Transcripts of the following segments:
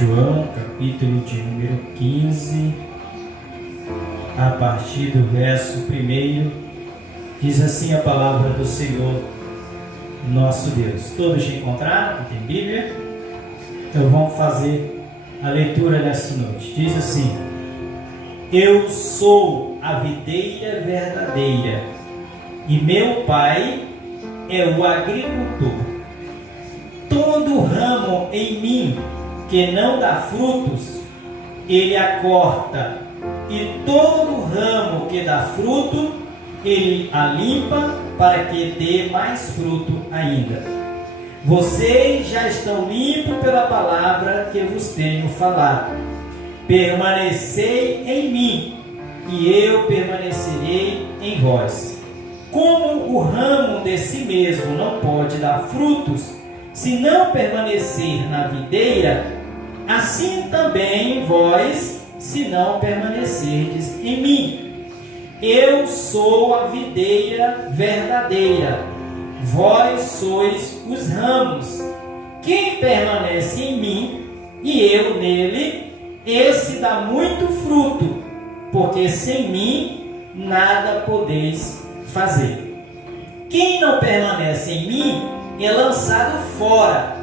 João, capítulo de número 15, a partir do verso 1, diz assim a palavra do Senhor, nosso Deus. Todos já encontraram? Tem Bíblia? Então vamos fazer a leitura dessa noite. Diz assim: Eu sou a videira verdadeira, e meu Pai é o agricultor. Todo ramo em mim que não dá frutos, ele a corta, e todo ramo que dá fruto, ele a limpa, para que dê mais fruto ainda. Vocês já estão limpos pela palavra que vos tenho falado. Permanecei em mim, e eu permanecerei em vós. Como o ramo de si mesmo não pode dar frutos, se não permanecer na videira, assim também vós, se não permanecerdes em mim. Eu sou a videira verdadeira, vós sois os ramos. Quem permanece em mim e eu nele, esse dá muito fruto, porque sem mim nada podeis fazer. Quem não permanece em mim é lançado fora,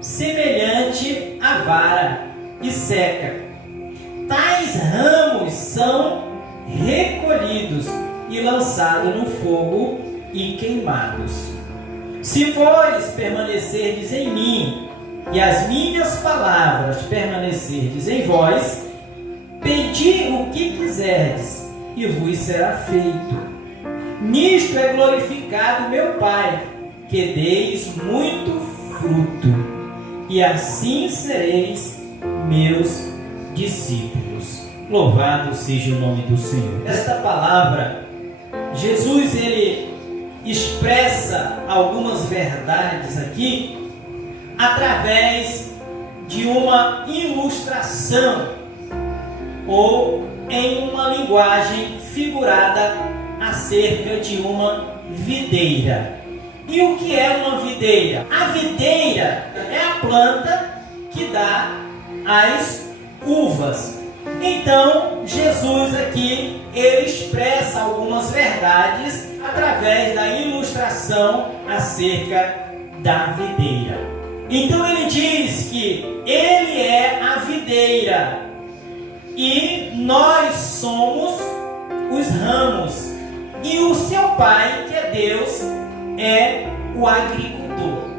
semelhante à vara, e seca. Tais ramos são recolhidos e lançados no fogo e queimados. Se vós permanecerdes em mim, e as minhas palavras permanecerdes em vós, pedi o que quiserdes, e vos será feito. Nisto é glorificado meu Pai, que deis muito fruto, e assim sereis meus discípulos. Louvado seja o nome do Senhor. Esta palavra, Jesus ele expressa algumas verdades aqui através de uma ilustração ou em uma linguagem figurada acerca de uma videira. E o que é uma videira? A videira é a planta que dá as uvas. Então, Jesus aqui, ele expressa algumas verdades através da ilustração acerca da videira. Então, ele diz que ele é a videira e nós somos os ramos. E o seu Pai, que é Deus, é o agricultor.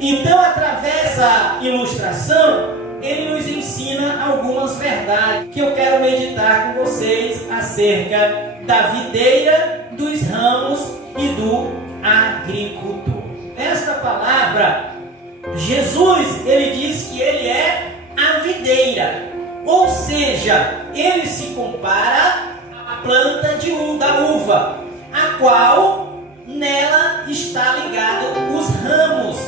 Então, através da ilustração, ele nos ensina algumas verdades que eu quero meditar com vocês acerca da videira, dos ramos e do agricultor. Esta palavra, Jesus, ele diz que ele é a videira, ou seja, ele se compara à planta da uva, a qual nela está ligado os ramos,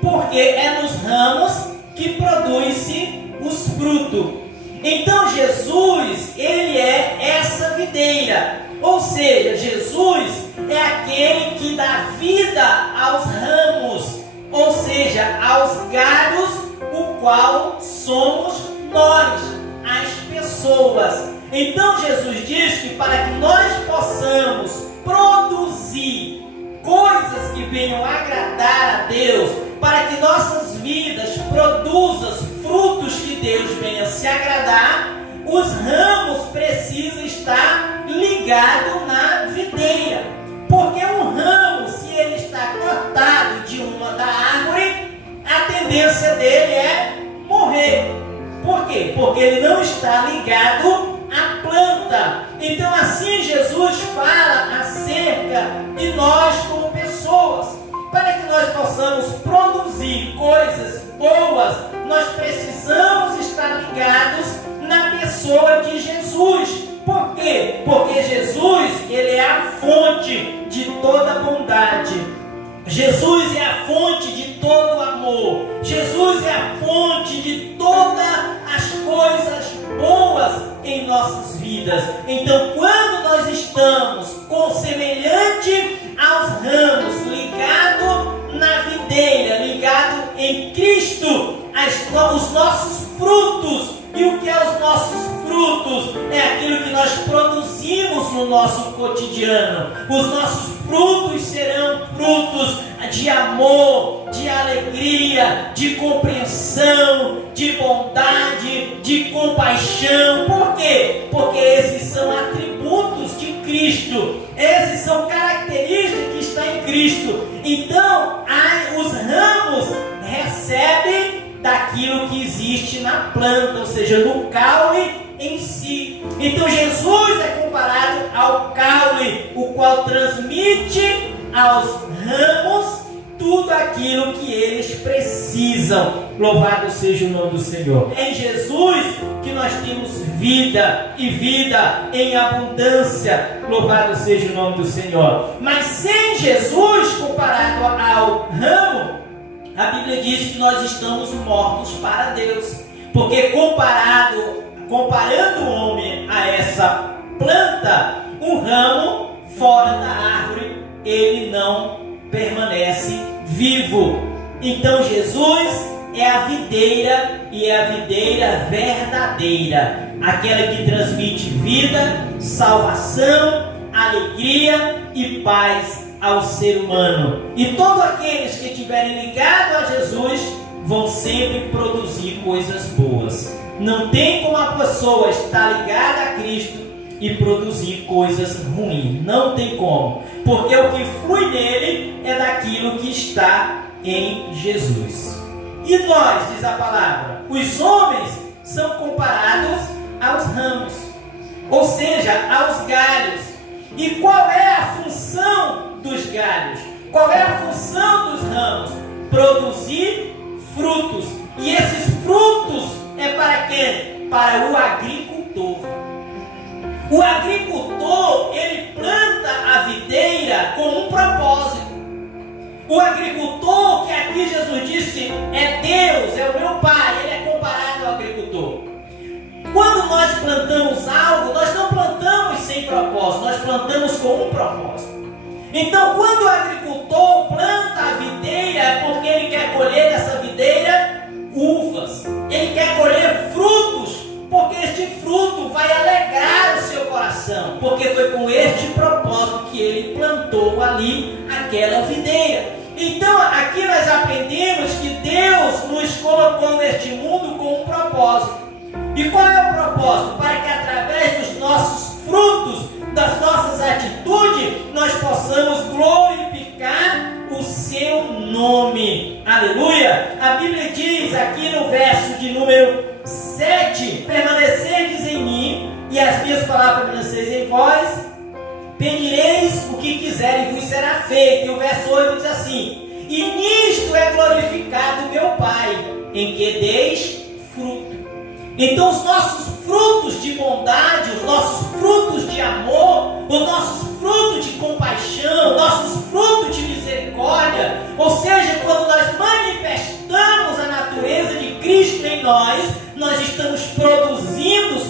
porque é nos ramos que produz-se os frutos. Então Jesus, ele é essa videira, ou seja, Jesus é aquele que dá vida aos ramos, ou seja, aos galhos, o qual somos nós, as pessoas. Então Jesus diz que para que nós possamos produzir coisas que venham agradar a Deus, para que nossas vidas produzam frutos que Deus venha se agradar, os ramos precisam estar ligados na videira. Porque um ramo, se ele está cortado de uma da árvore, a tendência dele é morrer. Por quê? Porque ele não está ligado à planta. Então assim Jesus fala acerca de nós como pessoas. Para que nós possamos produzir coisas boas, nós precisamos estar ligados na pessoa de Jesus. Por quê? Porque Jesus, ele é a fonte de toda bondade. Jesus é a fonte de todo amor. Jesus é a fonte de todas as coisas boas em nossas vidas. Então, quando nós estamos com semelhante aos ramos, ligado na videira, ligado em Cristo, os nossos frutos. E o que é os nossos frutos? É aquilo que nós produzimos no nosso cotidiano. Os nossos frutos serão frutos de amor, de alegria, de compreensão, de bondade, de compaixão. Por quê? Porque esses são atributos de Cristo. Esses são características que estão em Cristo. Então, os ramos recebem daquilo que existe na planta, ou seja, no caule em si. Então Jesus é comparado ao caule, o qual transmite aos ramos tudo aquilo que eles precisam. Louvado seja o nome do Senhor. É em Jesus que nós temos vida, e vida em abundância. Louvado seja o nome do Senhor. Mas sem Jesus comparado ao ramo, a Bíblia diz que nós estamos mortos para Deus, porque comparando o homem a essa planta, um ramo fora da árvore, ele não permanece vivo. Então Jesus é a videira, e é a videira verdadeira, aquela que transmite vida, salvação, alegria e paz ao ser humano. E todos aqueles que estiverem ligados a Jesus vão sempre produzir coisas boas. Não tem como a pessoa estar ligada a Cristo e produzir coisas ruins. Não tem como. Porque o que flui nele é daquilo que está em Jesus. E nós, diz a palavra, os homens são comparados aos ramos, ou seja, aos galhos. E qual é a função dos galhos? Qual é a função dos ramos? Produzir frutos. E esses frutos é para quem? Para o agricultor. O agricultor, ele planta a videira com um propósito. O agricultor, que aqui Jesus disse, é Deus, é o meu Pai, ele é comparado ao agricultor. Quando nós plantamos algo, nós não plantamos sem propósito, nós plantamos com um propósito. Então, quando o agricultor planta a videira, é porque ele quer colher dessa videira uvas, ele quer colher frutos, porque este fruto vai alegrar o seu coração, porque foi com este propósito que ele plantou ali aquela videira. Então, aqui nós aprendemos que Deus nos colocou neste mundo com um propósito. E qual é o propósito? Para que através dos nossos frutos, das nossas atitudes, nós possamos glorificar o seu nome. Aleluia! A Bíblia diz aqui no verso de número 7: permaneceis em mim, e as minhas palavras permaneceis em vós, pedireis o que quiser e vos será feito. E o verso 8 diz assim: e nisto é glorificado o meu Pai, em que deis fruto. Então os nossos frutos de bondade, os nossos frutos de amor, os nossos frutos de compaixão, os nossos frutos de misericórdia, ou seja, quando nós manifestamos a natureza de Cristo em nós estamos produzindo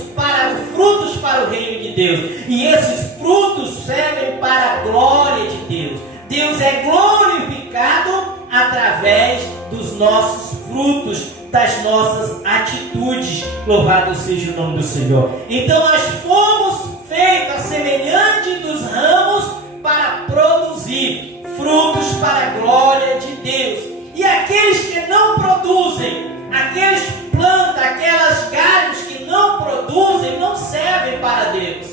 frutos para o reino de Deus. E esses frutos servem para a glória de Deus. Deus é glorificado através dos nossos frutos, das nossas atitudes. Louvado seja o nome do Senhor. Então nós fomos feitos a semelhante dos ramos para produzir frutos para a glória de Deus. E aqueles que não produzem, aqueles plantas, aquelas galhos que não produzem, não servem para Deus.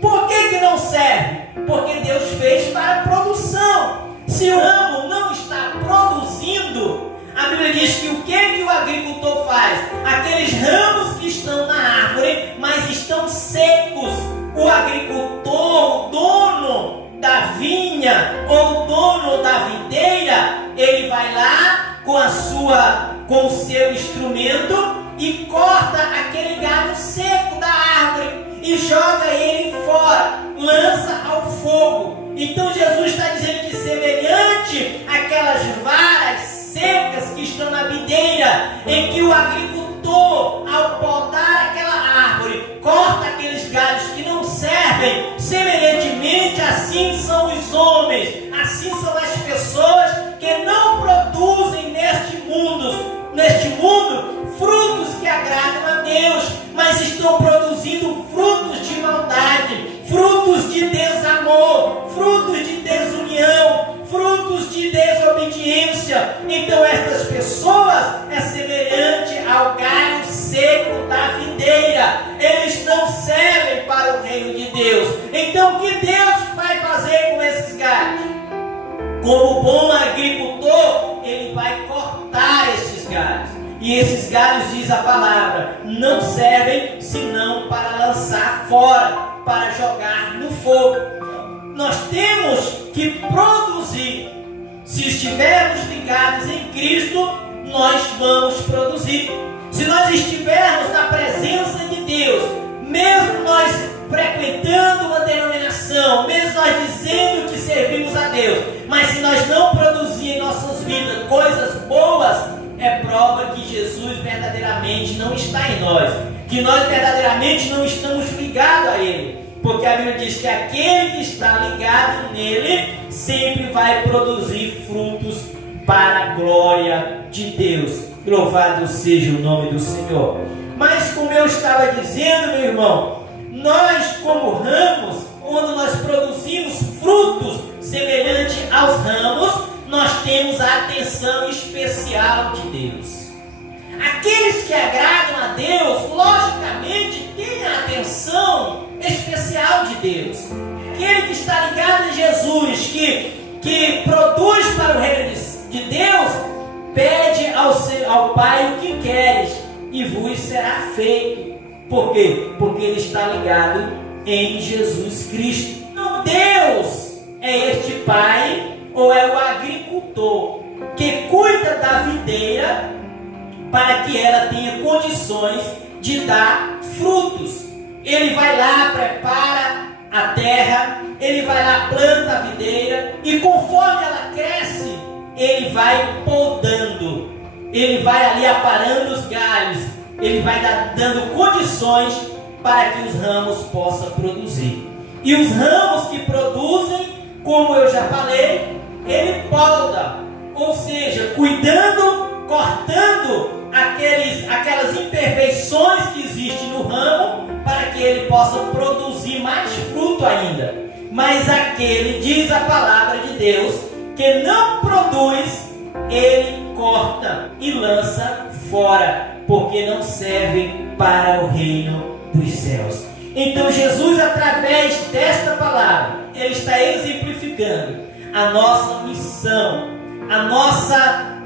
Por que não serve? Porque Deus fez para a produção. Se o ramo não está produzindo, a Bíblia diz que o que o agricultor faz? Aqueles ramos que estão na árvore, mas estão secos, o agricultor, o dono da vinha ou o dono da videira, ele vai lá com o seu instrumento e corta aquele galho seco da árvore e joga ele fora, lança ao fogo. Então Jesus está dizendo que semelhante àquelas varas secas que estão na videira, em que o agricultor, ao podar aquela árvore, corta aqueles galhos que não servem, semelhantemente assim são os homens, assim são as pessoas que não produzem neste mundo frutos que de desobediência. Então estas pessoas é semelhante ao galho seco da videira. Eles não servem para o reino de Deus. Então o que Deus vai fazer com esses galhos? Como bom agricultor, ele vai cortar esses galhos. E esses galhos, diz a palavra, não servem senão para lançar fora, para jogar no fogo. Nós temos que produzir. Se estivermos ligados em Cristo, nós vamos produzir. Se nós estivermos na presença de Deus, mesmo nós frequentando uma denominação, mesmo nós dizendo que servimos a Deus, mas se nós não produzir em nossas vidas coisas boas, é prova que Jesus verdadeiramente não está em nós, que nós verdadeiramente não estamos ligados a Ele. Porque a Bíblia diz que aquele que está ligado nele sempre vai produzir frutos para a glória de Deus. Louvado seja o nome do Senhor. Mas como eu estava dizendo, meu irmão, nós como ramos, quando nós produzimos frutos semelhantes aos ramos, nós temos a atenção especial de Deus. Aqueles que agradam a Deus, logicamente, têm a atenção especial de Deus. Aquele que está ligado em Jesus, que produz para o reino de Deus, pede ao Pai o que queres e vos será feito. Por quê? Porque ele está ligado em Jesus Cristo. Então Deus é este Pai, ou é o agricultor que cuida da videira para que ela tenha condições de dar frutos. Ele vai lá, prepara a terra, ele vai lá, planta a videira, e conforme ela cresce, ele vai podando, ele vai ali aparando os galhos, ele vai dando condições para que os ramos possam produzir. E os ramos que produzem, como eu já falei, ele poda, ou seja, cuidando, cortando aquelas imperfeições que existem no ramo, para que ele possa produzir mais fruto ainda. Mas aquele, diz a palavra de Deus, que não produz, ele corta e lança fora, porque não servem para o reino dos céus. Então Jesus, através desta palavra, ele está exemplificando a nossa missão, a nossa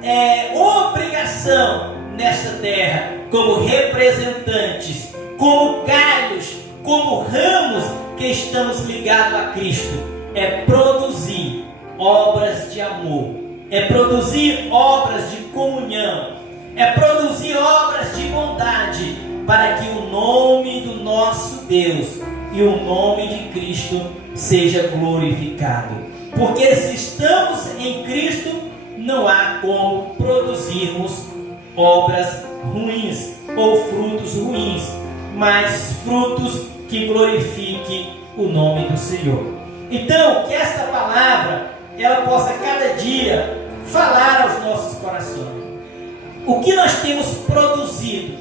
obrigação nesta terra, como representantes, como galhos, como ramos que estamos ligados a Cristo. É produzir obras de amor, é produzir obras de comunhão, é produzir obras de bondade, para que o nome do nosso Deus e o nome de Cristo seja glorificado. Porque se estamos em Cristo, não há como produzirmos obras ruins ou frutos ruins, mas frutos que glorifiquem o nome do Senhor. Então, que esta palavra ela possa cada dia falar aos nossos corações. O que nós temos produzido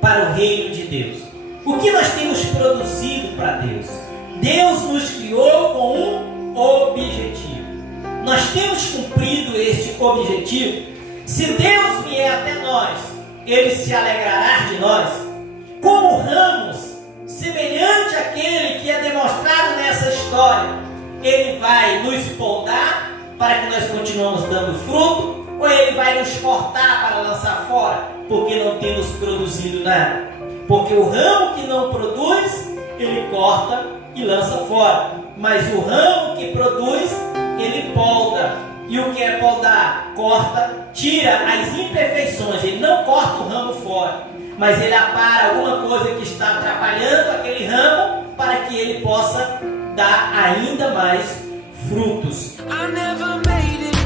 para o reino de Deus? O que nós temos produzido para Deus? Deus nos criou com um objetivo. Nós temos cumprido este objetivo. Se Deus vier até nós, Ele se alegrará de nós. Como ramos, semelhante àquele que é demonstrado nessa história, Ele vai nos podar para que nós continuemos dando fruto, ou Ele vai nos cortar para lançar fora, porque não temos produzido nada? Porque o ramo que não produz, Ele corta e lança fora, mas o ramo que produz, Ele poda. E o que é podar? Corta, tira as imperfeições. Ele não corta o ramo fora, mas ele apara alguma coisa que está atrapalhando aquele ramo, para que ele possa dar ainda mais frutos. I never made it.